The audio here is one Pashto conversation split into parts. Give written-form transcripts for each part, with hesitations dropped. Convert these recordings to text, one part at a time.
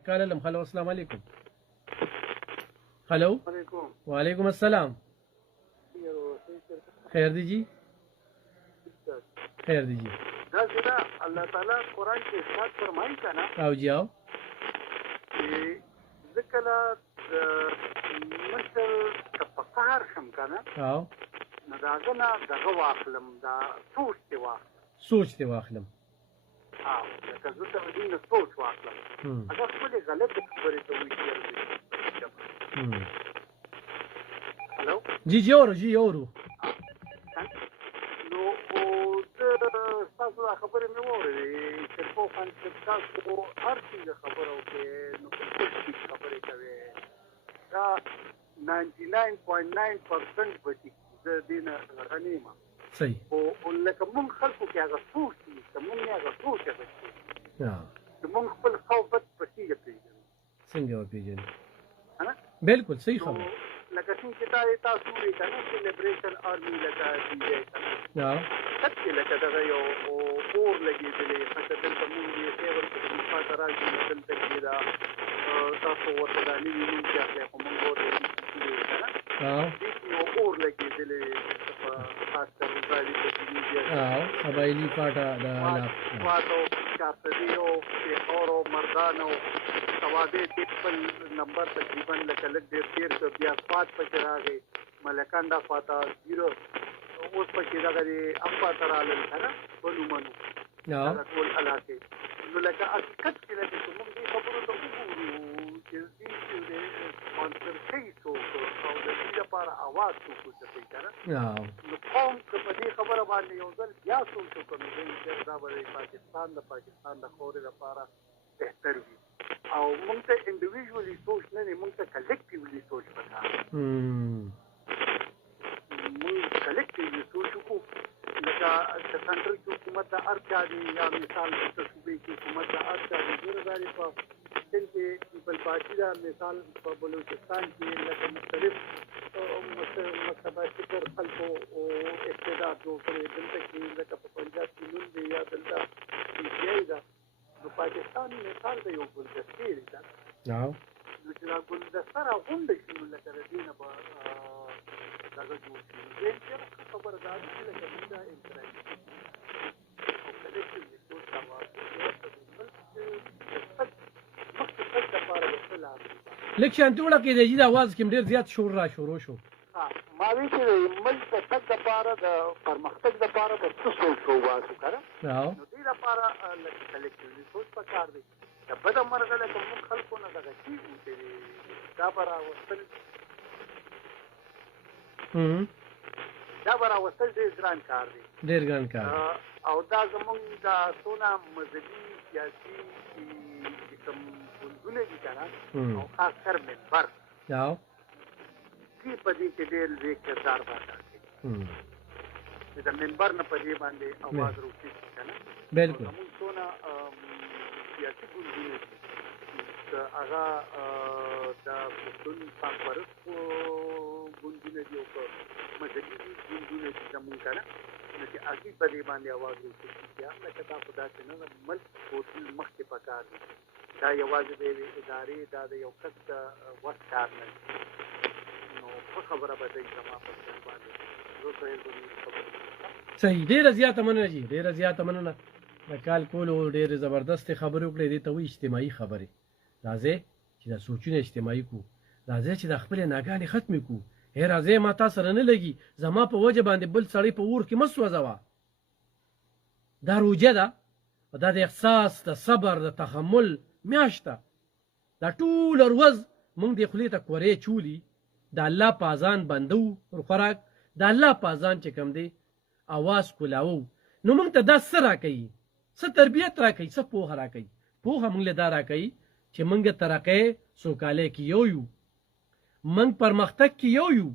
Kalem, hello, assalamu alaikum. Hello. Walaikum assalam. خیر دی جی خیر دی جی دا زیرا اللہ تعالیٰ قرآن کے ارشاد فرمائی کا نا آو جی آو ذکلا مشر تفقار شم کا نا آو نداغنا دغه واخلم دا سوچ تی واخلم سوچ تی واخلم آو لکه زه د دین سوچ واخلم اگر خپل غلط خبرې ته وایي هلو جی جی اورو جی اورو نو تاسو دا خبرې مې واورېدې چې پوهان چې تاسو هر څه خبره وکړې نو بالکل خبرې کوي دا 99.9% بچي د دې نه غني ما صحیح او لکه مونږ خلکو کې هغه سوچ دي چې مونږ نه هغه سوچ بچي مونږ خپل خوفت پسې پیژنو څنګه وپیژنو ها بالکل صحیح خبره لکه څنګه چې تاسو وی کنه چې لیبریشن آرمي لکه دی کته لکه دا یو اور لګېدلې حتی دلته مونږ یې سیور په مخاطر راځي دلته کې دا تاسو ورته دا نیو چې هغه په مونږ ورته کنه یو اور لګېدلې په خاصه روزالي په دې قبایلی پاټا دا واتو چاته دیو چې اورو مردانو سواده خپل نمبر تقریبا لکه لږ ډېر بیا فات پکې راغی ملکان دا فاتا 0 اوس پکې دغه اپا ترالل کنه بلو منو دا ټول علاقه نو لکه حقیقت کې لکه موږ دې خبرو ته وګورو چې دې مونږ څه او د دې لپاره आवाज وکړو چې کنه نو قوم په دې خبره باندې یو ځل بیا سوچ وکړو چې دا به پاکستان د خوري لپاره بهتر وي او موږ ته انډیویډوالي سوچ نه موږ ته کلیکټیولی سوچ پکار موږ کلیکټیولی سوچ وکړو لکه سنټرل حکومت د ارچا دی یا مثال د صوبې کې حکومت د ارچا دی ګورځاري په دل کې پیپل پارټي دا مثال په بلوچستان کې لکه مختلف مکتباتي پر خلکو او استعداد جوړ کړي دلته کې لکه په پنجاب کې نون دی یا دلته کې دا نو پاکستان مثال د یو ګلدستې دی دا نو چې دا ګلدسته راغونډه شي نو لکه د دې نه به دغه جوړ شي دې چې خبره دا ده چې لکه موږ دا انتراکټ او کلیکټیولی سوچ لکه شانتي وړه کې دی د اواز کې ډېر زیات شور را شروع شو ما وی چې ملک د تګ لپاره د پرمختګ لپاره د څه سوچ واسو کړه نو دې لپاره لکه کلیکټیولی سوچ پکار دی د بد مرغه له کوم خلکو نه دغه شي وته دا برا وصل ډېر ګران کار دی ډېر ګران کار او دا زمونږ دا څونه مذهبي سیاسي کوم ګوندونه دي کنه او خاص کر منبر کی په دې کې ډېر لوی کردار ادا کوي چې د منبر نه په دې باندې आवाज وروځي کنه بالکل موږ څونه سیاسي ګوندونه دي هغه د پښتون پرست ګوندونه دي او مذهبي ګوندونه دي زموږ کنه چې اګي په دې باندې आवाज وروځي چې لکه دا خدای څخه نه ملک ټول مخکې پکار دي دا یوازې د ادارې دا د یو کس وخت کار نه نو خبره به دې زما په باندې صحیح ډېره زیاته مننه جی ډېره زیاته مننه د کال کولو ډېرې زبردستې خبرې وکړې دې ته وایي اجتماعي خبرې راځئ چې دا سوچونه اجتماعي کړو راځئ چې د خپلې ناګانې ختمې کړو راځئ ما تا سره نه لګي زما په وجه باندې بل سړی په اور کې مه سوځوه دا روجه ده دا د احساس د صبر د تحمل میاشت ده دا ټوله ورځ موږ دې خولې ته کورې چولي د الله په اذان بندو خوراک د الله په اذان چې کوم دی اواز کولاوو نو موږ ته دا څه راکوي څه تربیت راکوي څه پوهه راکوي پوهه موږ له دا راکوي چې موږ ترقۍ سوکالۍ کې یو موږ پرمختګ کې یو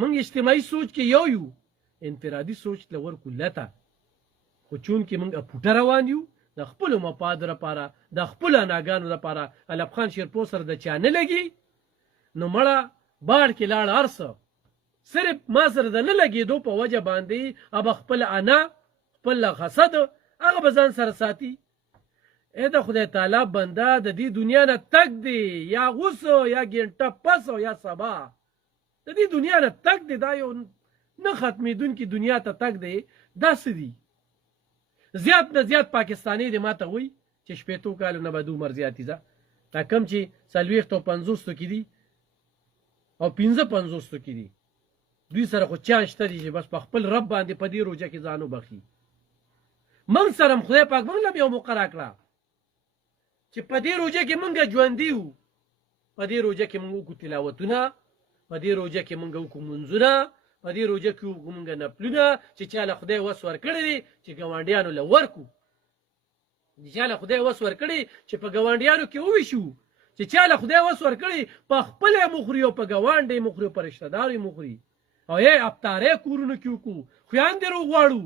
موږ اجتماعي سوچ کې یو انفرادي سوچ له ورکولته خو چون کې موږ پټه روان یو د خپل مفاد لپاره د خپل ناګانو لپاره الف خان شیرپور سره د چا نه لګي نو مړه باړ کې لاړ ارسه صرف ما سره د نه لګېدو په وجه باندې اب خپل انا خپل حسد هغه به ځان سره ساتي ای د خدای تعالی بنده د دې دنیا نه تک دی یا غوسو یا ګنټه پسو یا سبا د دې دنیا نه تک دی دا یو نه ختمېدونکي دنیا ته تک دی دا څه دي زیات نه زیات پاکستانی دی ماته وایي چې شپېتو کالو نه به د عمر زیاتي ده دا کم چې 40-50 کې دي او 55 کې دي دوی سره خو چانس شته دي چې بس په خپل رب باندې په دې روژه کې ځان وبخي موږ سره خدای پاک موږ له یو موقع راکړه چې په دې روژه کې موږ ژوندي وو په دې روژه کې موږ وکړو تلاوتونه په دې روژه کې موږ وکړو منځونه په دې روژه کې وکړو موږ نفلونه چې چا له خدای وس ورکړی دی چې ګاونډیانو له ورکړو چا له خدای وس ورکړی چې په ګاونډیانو کې وویشو چې چا له خدای وس ورکړی په خپل یې مخوري او په ګاونډ یې مخوري او په رشته دار یې مخوري او یې افطارې کورونو کې وکړو خویندې روغواړو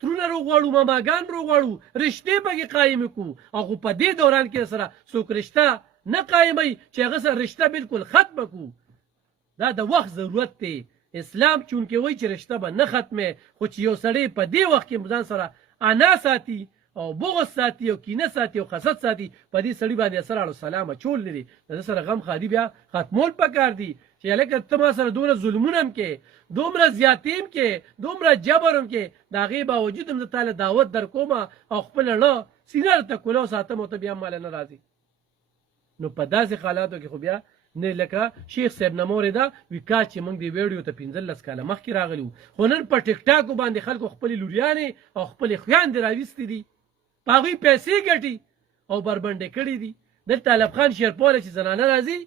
ترونه روغواړو ماماګان روغواړو رشتې پکې قایم کړو او خو په دې دوران کې سره څوک رشته نه قایموي چې هغه سره رشته بالکل ختمه کړو دا د وخت ضرورت دی اسلام چونکې وایي چې رشته به نه ختمه خو چې یو سړی په دې وخت کې ځان سره انا ساتي او بغض ساتي او کینه ساتي او حسد ساتي په دې سړي باندې اثر اړو سلام اچول لري د سره غم خالي بیا ختمول پکار دي چې لکه ته ما سره دومره ظلمونه هم کې دومره زیاتیم کې دومره جبر هم کې د هغې باوجود هم زه تاله دعوت در کومه او خپل ړه سینه درته کولو ساتم او ته بیا ماله نه راځي نو په داسې حالاتو کې خو بیا نه لکه شیخ صاحب نه مورې ده وي کا چې موږ دې ویډیو ته 15 کاله مخکې راغلي وو خو نن په ټیک ټاکو باندې خلکو خپلې لوریانې او خپلې خویندې راویستې دي په هغوی پیسې ګټي او بربنډې کړي دي دلته علب خان شیرپوله چې زنانه راځي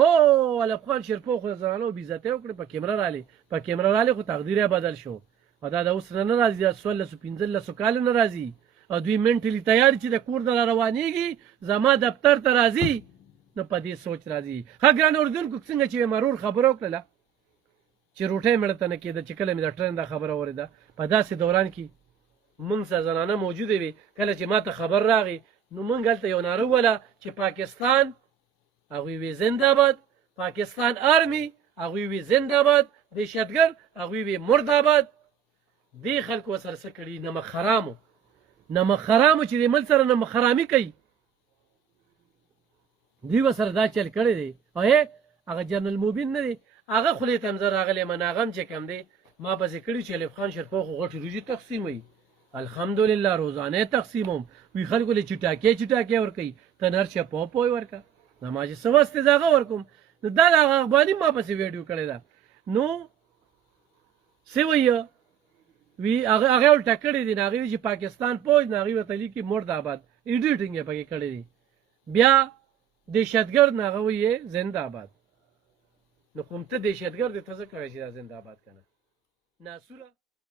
او علب خان شیرپو خو زنانو بېعزتۍ وکړې په کیمره رالې په کیمره رالې خو تقدیر یې بدل شو او دا د اوس نه راځي دا 16-15 کالو نه راځي او دوی منټلي تیار چې د کور نه را روانېږي زما دفتر ته راځي نو په دې سوچ راځي ښه ګران اردونکو څنګه چې مرور خبره وکړله چې روټۍ مړه ته نه کېده چې کله مې د ټرین دا خبره اورېده په داسې دوران کې موږ سره زنانه موجوده وي کله چې ما ته خبر راغی نو موږ هلته یو ناره وویله چې پاکستان هغوی وی زنده‌باد پاکستان آرمي هغوی وی زنده‌باد دهشتګر هغوی وی مرداباد دې خلکو ورسره څه کړي نمک خرامو چې د ملک سره نمک خرامي کوي دوی ورسره دا چل کړی دی او هغه جنرال موبین نه دی هغه خولې ته هم زه راغلی یم هغه هم چې کوم دی ما پسې کړي چې الف خان شرپو خو غټې روژې تقسیموي الحمدلله روزانه تقسیموم وی خلکو له چټاکې ورکوي ته نر چپو پوی ورکه ما چې څه وس دی زه هغه ورکوم نو دا د هغه باندې ما پسې ویډیو کړې ده نو څه وایه وی هغه الټه کړې دي هغې وي چې پاکستان پوج نه هغې ورته لیکي مرداباد ایډیټینګ یې پکې کړی دی بیا دهشتګرد نه هغه وایي زنده‌باد نو کوم ته دهشتګرد دی ته څه کوې چې دا زنده‌باد که نه ناسوره